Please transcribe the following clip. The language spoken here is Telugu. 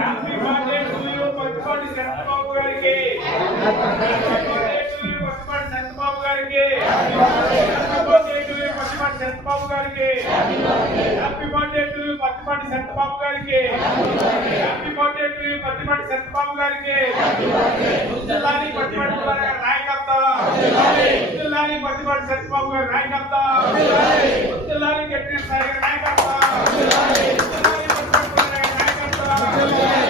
Happy birthday to you Pattipati Chandrababu గారికి. Happy birthday to you Pattipati Chandrababu గారికి. Happy birthday to you Pattipati Chandrababu గారికి. Happy birthday to you Pattipati Chandrababu గారికి. Happy birthday to you Pattipati Chandrababu గారికి. జిల్లాని పత్తిపాటి గారి నాయకత్వం. జిల్లాని పత్తిపాటి చంద్రబాబు గారి నాయకత్వం. జిల్లాని గట్టి నాయకత్వం. జిల్లాని పత్తిపాటి గారి నాయకత్వం.